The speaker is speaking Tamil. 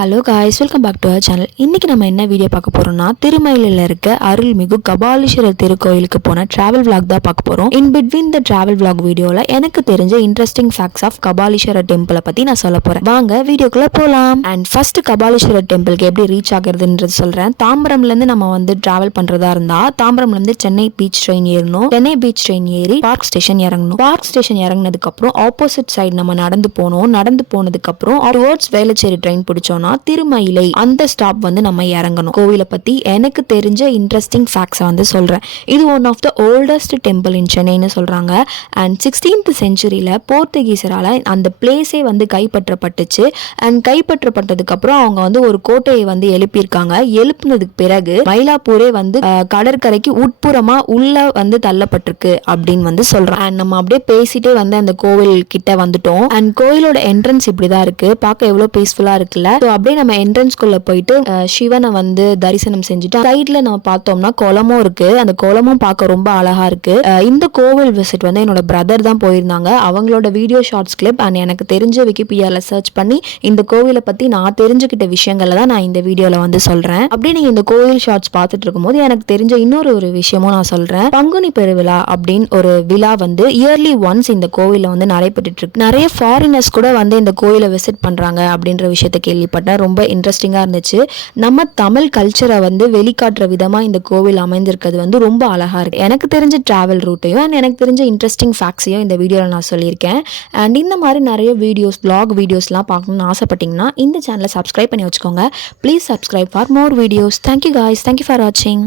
Hello guys, welcome back to our channel. இன்றைக்கி நம்ம என்ன வீடியோ பார்க்க போகிறோம்னா, திருமயிலில் இருக்க அருள்மிகு கபாலீஸ்வரர் திருக்கோயிலுக்கு போன ட்ராவல் விளாக் தான் பார்க்க போகிறோம். In between the travel vlog வீடியோவில் எனக்கு தெரிஞ்ச இன்ட்ரெஸ்டிங் ஃபேக்ட்ஸ் ஆஃப் கபாலீஸ்வரர் டெம்பிளை பற்றி நான் சொல்ல போகிறேன். வாங்க வீடியோக்குள்ளே போகலாம். அண்ட் ஃபர்ஸ்ட் கபாலீஸ்வரர் டெம்பிளுக்கு எப்படி ரீச் ஆகுறதுன்றது சொல்கிறேன். தாம்பரம்லேருந்து நம்ம ட்ராவல் பண்ணுறதா இருந்தால் தாம்பரம்லேருந்து சென்னை பீச் ட்ரெயின் ஏறணும். சென்னை பீச் ட்ரெயின் ஏறி பார்க் ஸ்டேஷன் இறங்கணும். பார்க் ஸ்டேஷன் இறங்கினதுக்கப்புறம் ஆப்போசிட் சைடு நம்ம நடந்து போனோம். நடந்து போனதுக்கப்புறம் டுவர்ட்ஸ் வேளச்சேரி ட்ரெயின் பிடிச்சோம். திருமயிலை அந்த ஸ்டாப் நம்ம இறங்கணும். கோவிலை பத்தி எனக்கு தெரிஞ்ச இன்ட்ரெஸ்டிங் ஃபேக்ட்ஸ் சொல்றேன். இது one of the oldest temple in சென்னைன்னு சொல்றாங்க. அண்ட் 16th செஞ்சுரியில போர்த்துகீசரால அந்த பிளேஸே கைப்பற்றப்பட்டுச்சு. அண்ட் கைப்பற்றப்பட்டதுக்கு அப்புறம் அவங்க ஒரு கோட்டையை எழுப்பியிருக்காங்க. எழுப்பினதுக்கு பிறகு மயிலாப்பூரே கடற்கரைக்கு உட்புறமா உள்ள தள்ளப்பட்டிருக்கு அப்படின்னு சொல்றோம். அண்ட் நம்ம அப்படியே பேசிட்டே அந்த கோவில் கிட்ட வந்துட்டோம். அண்ட் கோயிலோட என்ட்ரன்ஸ் இப்படிதான் இருக்கு. பார்க்க எவ்வளவு பீஸ்ஃபுல்லா இருக்குல்ல. அப்படியே நம்ம என்ட்ரன்ஸ்குள்ள போயிட்டு சிவனை தரிசனம் செஞ்சுட்டு சைட்ல நம்ம பார்த்தோம்னா குளமும் இருக்கு. அந்த குளமும் பார்க்க ரொம்ப அழகா இருக்கு. இந்த கோவில் விசிட் என்னோட பிரதர் தான் போயிருந்தாங்க. அவங்களோட வீடியோ ஷார்ட்ஸ் கிளிப் அண்ட் எனக்கு தெரிஞ்ச விக்கிபீடியால சர்ச் பண்ணி இந்த கோவிலை பத்தி நான் தெரிஞ்சுக்கிட்ட விஷயங்களை தான் நான் இந்த வீடியோல சொல்றேன். அப்படியே நீங்க இந்த கோவில் ஷார்ட்ஸ் பார்த்துட்டு இருக்கும்போது எனக்கு தெரிஞ்ச இன்னொரு விஷயமும் நான் சொல்றேன். பங்குனி பெருவிழா அப்படின்னு ஒரு விழா இயர்லி ஒன்ஸ் இந்த கோவில நடைபெற்று இருக்கு. நிறைய ஃபாரினர்ஸ் கூட இந்த கோயிலை விசிட் பண்றாங்க அப்படின்ற விஷயத்தை கேள்விப்பட்டேன். ரொம்ப இன்ட்ரெஸ்டிங்காக இருந்துச்சு. நம்ம தமிழ் கல்ச்சரை வெளிக்காட்டுற விதமாக இந்த கோவில் அமைந்திருக்கிறது ரொம்ப அழகாக இருக்குது. எனக்கு தெரிஞ்ச ட்ராவல் ரூட்டையும் அண்ட் எனக்கு தெரிஞ்ச இன்ட்ரெஸ்டிங் ஃபேக்ட்ஸையும் இந்த வீடியோவில் நான் சொல்லியிருக்கேன். அண்ட் இந்த மாதிரி நிறைய வீடியோஸ் vlog வீடியோஸ்லாம் பார்க்கணும்னு ஆசைப்பட்டீங்கன்னா இந்த சேனலை சப்ஸ்கிரைப் பண்ணி வச்சுக்கோங்க. Please subscribe for more videos. Thank you guys. Thank you for வாட்சிங்.